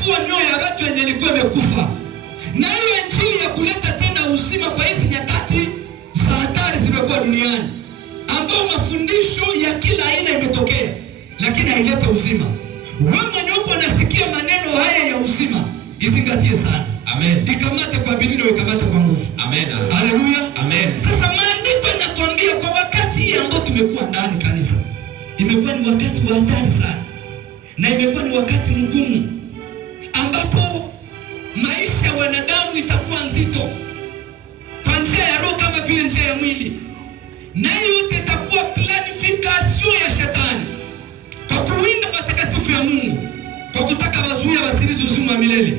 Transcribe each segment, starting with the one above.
kufufua mioyo ya watu wenye ilikuwa imekufa. Na hiyo injili ya kuleta tena uzima kwa hizi nyakati za hatari zimekuwa duniani, ambao mafundisho ya kila aina imetokea, lakini hailete uzima. Wewe mwenye uko unasikia maneno haya ya uzima, izingatie sana. Amen. Ikamate kwa bidii na ikamate kwa nguvu. Amen. Haleluya. Amen. Sasa maandiko yanatuambia kwa wakati ambao tumekuwa ndani kanisa, imekuwa ni wakati wa hatari sana, na imekuwa ni wakati mgumu ambapo maisha ya wanadamu itakuwa nzito kwa njia ya roho kama vile njia ya mwili, na yote itakuwa planification ya shetani kwa kuwinda watakatifu ya Mungu, kwa kutaka wazuia wasirizi uzima wa milele.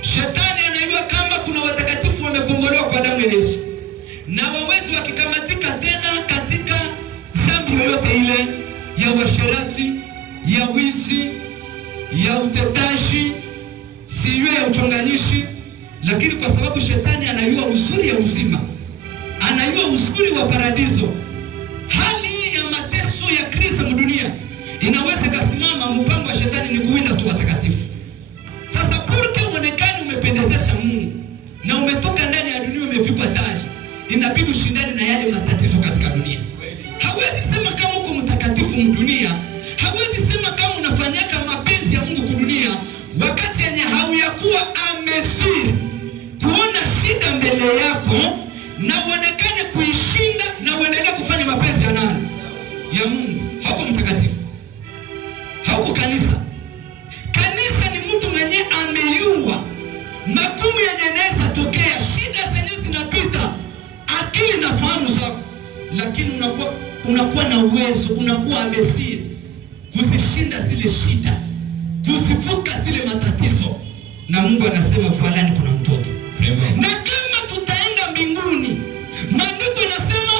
Shetani anajua kama kuna watakatifu wamekombolewa kwa damu ya Yesu, na wawezi wakikamatika tena katika dhambi yoyote ile ya uasherati, ya wizi, ya utetaji, siyo ya uchonganishi. Lakini kwa sababu shetani anajua uzuri ya uzima, anajua uzuri wa paradiso, hali hii ya mateso ya Kristo mdunia inaweza kasimama. Mpango wa shetani ni kuwinda tu watakatifu. Sasa porque uonekane umependezesha Mungu na umetoka ndani ya dunia umevikwa taji, inabidi ushindane na yale matatizo katika dunia. Hawezi sema kama uko mtakatifu mdunia, hawezi sema kama unafanyaka mapenzi ya Mungu kudunia, wakati yenye hauyakuwa amesiri kuona shida mbele yako na uonekane kuishinda na uendelee kufanya mapenzi ya nani? Ya Mungu. Hauko mtakatifu, hauko kanisa. Kanisa ni mtu mwenye ameyua magumu yenye nesa tokea, shida zenye zinapita akili na fahamu zako, lakini unakuwa na uwezo, unakuwa amesiri kuzishinda zile shida, kuzivuka zile matatizo. Na Mungu anasema fulani kuna mtoto. Na kama tutaenda mbinguni, maandiko yanasema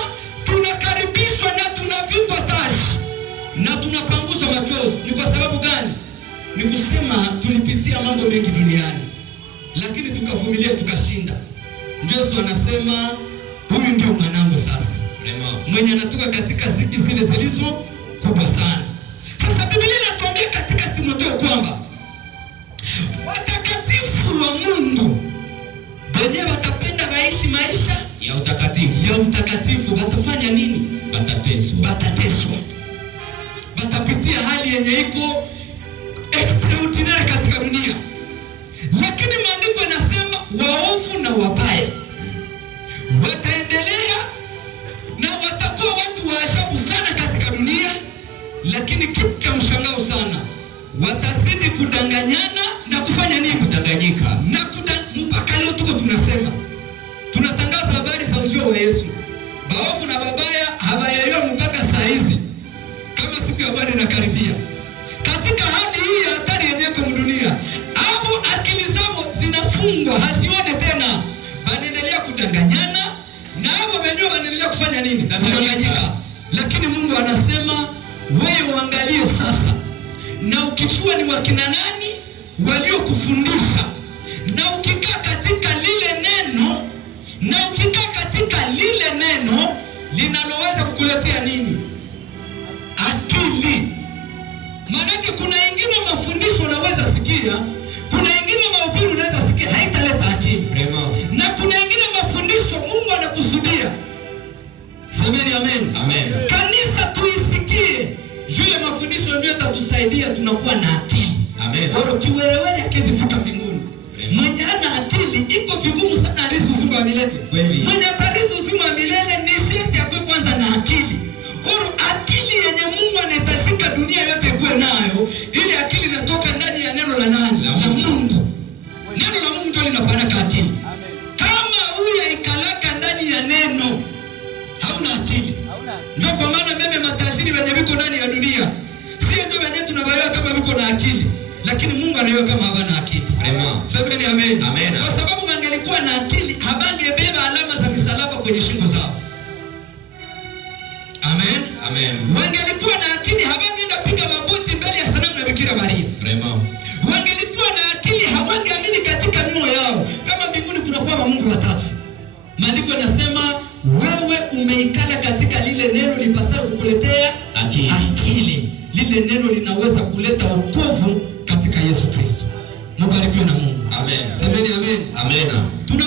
tunakaribishwa na tunavikwa taji na tunapanguzwa machozi. Ni kwa sababu gani? Ni kusema tulipitia mambo mengi duniani, lakini tukavumilia, tukashinda. Yesu anasema huyu ndio mwanangu sasa, mwenye anatoka katika ziki zile zilizo kubwa sana. Sasa Biblia inatuambia katika Timotheo kwamba watakatifu wa Mungu wenyewe watapenda waishi maisha ya utakatifu. Watafanya nini? Watateswa. Watapitia hali yenye iko extraordinary katika dunia. Lakini maandiko yanasema waovu na wabaya wataendelea na watakuwa watu wa ajabu sana katika dunia. Lakini kitu cha mshangao sana, watazidi kudanganyana na kufanya nini? Kudanganyika. Mpaka leo tuko tunatangaza habari za ujio wa Yesu. Baovu na babaya hawaelewa mpaka saa hizi kama siku ya Bwana inakaribia. Katika hali hii ya hatari yenyewe kwa dunia, hapo akili zao zinafungwa, hazione tena, wanaendelea kudanganyana, na hapo wenyewe wanaendelea kufanya nini? Kudanganyika. Lakini Mungu anasema wewe uangalie sasa, na ukijua ni wakina nani waliokufundisha, na ukikaa katika lile neno, linaloweza kukuletea nini? Akili. Maanake kuna ingine mafundisho unaweza sikia, kuna ingine mahubiri unaweza sikia, haitaleta akili. Na kuna ingine mafundisho Mungu anakusudia. Semeni amen. Amen. Kanisa tuisikie, yule mafundisho ndio yatatusaidia tunakuwa na akili. Amen. Oro kiwerewere akizifika mbinguni. Mwenye ana akili iko vigumu sana arithi uzima wa milele. Mwenye atarithi uzima wa milele ni sharti akwe kwanza na akili. Oro akili yenye Mungu anatashika dunia yote kuwe nayo, ile akili inatoka ndani ya neno la nani? La Mungu. Neno la Mungu ndio linapana akili. Kama huyu ikalaka ndani ya neno, hauna akili. Ndio kwa maana meme matajiri wenye wiko ndani ya dunia, si ndio wenye tunawaelewa kama wiko na akili, lakini Mungu anaelewa kama hawana akili. Semeni amen. Amen. Kwa sababu wangelikuwa na akili, habangebeba alama za misalaba kwenye shingo zao. Amen. Amen. Wangelikuwa na akili, habangeenda piga magoti mbele ya sanamu ya Bikira Maria. Wangelikuwa na akili, hawangeamini katika mioyo yao kama mbinguni kuna kwa Mungu watatu. Maandiko yanasema wewe umeikala katika lile neno lipasalo kukuletea akili. Lile neno linaweza kuleta wokovu katika Yesu Kristo. ubarikiwe na Mungu. Amen. Semeni amen. Amen. Tuna